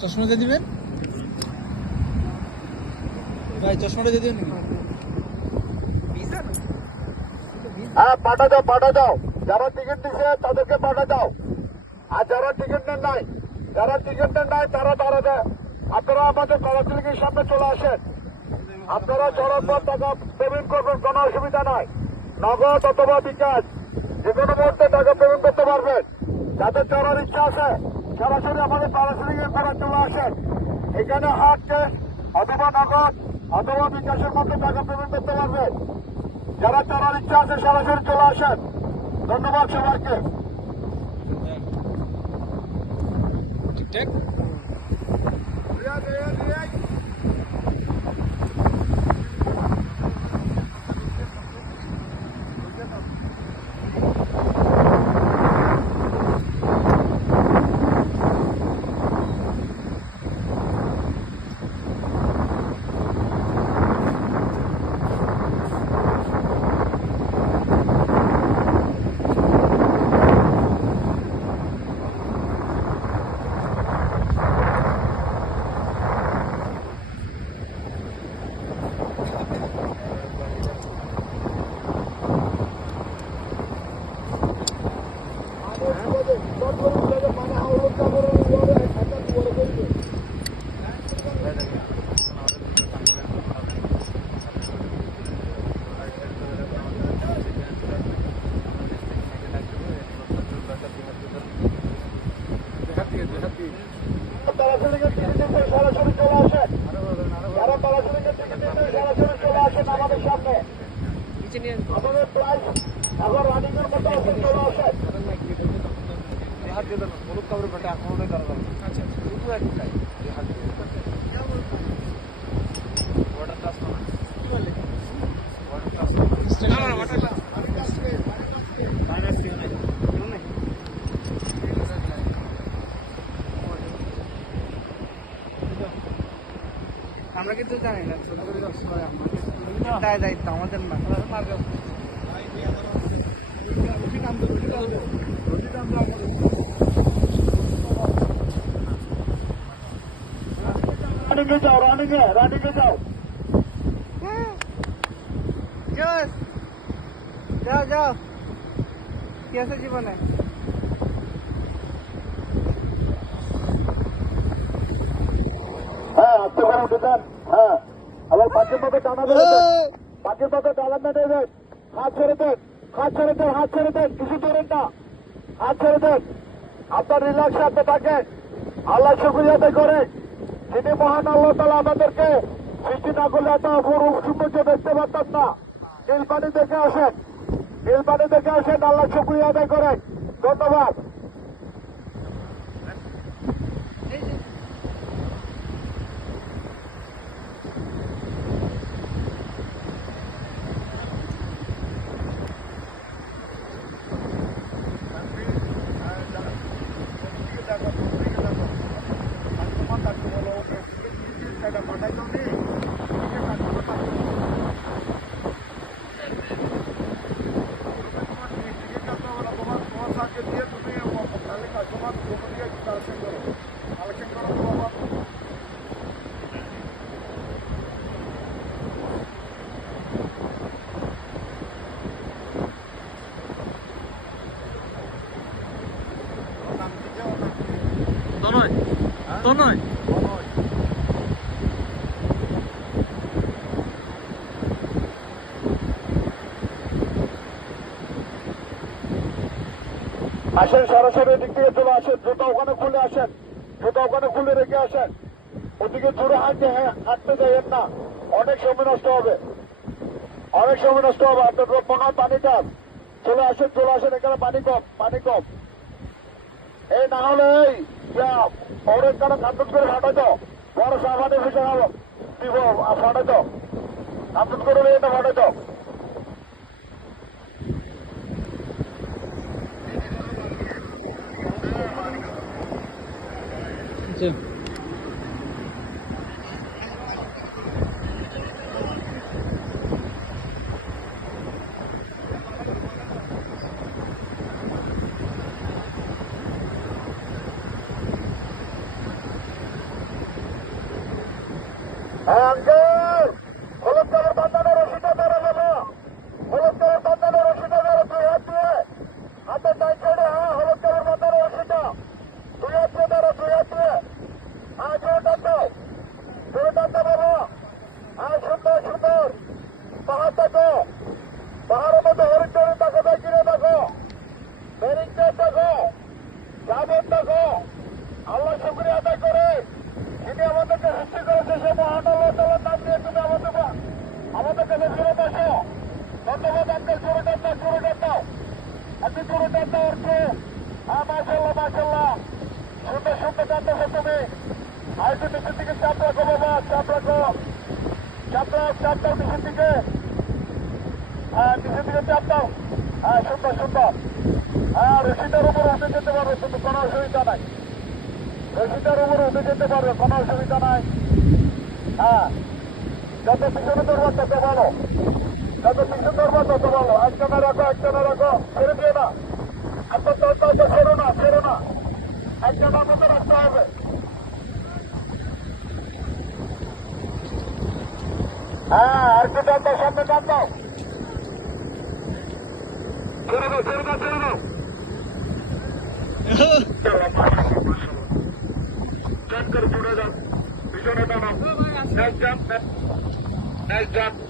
চশমা দিয়ে দিবেন ভাই, চশমাটা দিয়ে দিবেন। হ্যাঁ, পাঠা দাও। যারা টিকিট দিচ্ছে তাদেরকে পাঠা দাও। আর যারা টিকিট নেন নাই তারা দেয়। আপনারা আমাদের কলাতলির সামনে চলে আসেন। আপনারা চলার পর টাকা পেমেন্ট করবেন, কোনো অসুবিধা নাই। নগদ অথবা বিকাশ যে কোনো মুহূর্তে টাকা পেমেন্ট করতে পারবেন। যাদের চলার ইচ্ছা আছে সরাসরি আমাদের কলাতলির ঘরে চলে আসেন। এখানে হাট ক্যাশ অথবা নগদ অথবা বিকাশের মধ্যে টাকা পেমেন্ট করতে পারবেন। যারা চলার ইচ্ছা আছে সরাসরি চলে আসেন। ধন্যবাদ সবাইকে। ঠিকঠাক। সরাসরি চলে আসেন। যারা কলাতলির টিকিট সরাসরি চলে আসেন আমাদের সামনে। আমাদের প্রাইস এখন রানিং এর মতো আছে, চলে আসেন। আমরা কিন্তু জানি না, ছোট করে দায়িত্ব আমাদের না। রানিংয়ে যাও। যাও কি আছে জীবনে? হ্যাঁ, আসতে পারেন উঠেছেন। হ্যাঁ, আবার পাঁচের মতো টানা দেবেন। পাঁচের মতো টানা দেবেন। হাত ছেড়ে দেন। কিছু ধরেন না, হাত ছেড়ে দেন। আপনার রিল্যাক্সে আপনি থাকেন। আল্লাহ শুকরিয়া আদায় করেন। যিনি মহান আল্লাহ তাআলা আমাদেরকে সৃষ্টি না করলে এত অপরূপ সৌন্দর্য দেখতে পারতাম না। নীলপানি দেখে আসেন। আল্লাহ শুকরিয়া আদায় করেন। ধন্যবাদ। তনয় আসেন, সরাসরি দিক থেকে চলে আসেন। জুতা ওখানে খুলে রেখে আসেন। ওদিকে জোরে হাঁটতে যাইয়েন না, অনেক সময় নষ্ট হবে। আপনার মনে হয় পানি কাপ। চলে আসেন। এখানে পানি কম। এই না হলে এই অনেক কারো কান্দন করে ফাটাই দাও। বড় সাবানে ভেসে খাবো দিব, ফাটাই দাও। কান্দন করে এটা ফাটাই দাও। করতে টানতেছো তুমি? আর একটু নিচের দিকে চাপ রাখো বাবা, চাপ রাখো। চাপ দাও নিচের দিকে। হ্যাঁ, নিচের দিকে চাপ দাও। হ্যাঁ, সুন্দর। হ্যাঁ, রশিটার উপর উঠে যেতে পারবে, কিন্তু কোনো অসুবিধা নাই। রশিটার উপর উঠে যেতে পারবে, কোনো অসুবিধা নাই। হ্যাঁ, যত পিছনে ধরবো তত ভালো। যত পিছনে ধরবো তত ভালো। একজনে রাখো, ছেড়ে দিও না। আপনার দরকার ছেড়ো না। একজনের মতো রাখতে হবে। হ্যাঁ, আর একটু টান দাও, সামনে টান দাও। ছেড়ে দাও। চান করে পড়ে যাও, পিছনে দাঁড়াও। Next jump.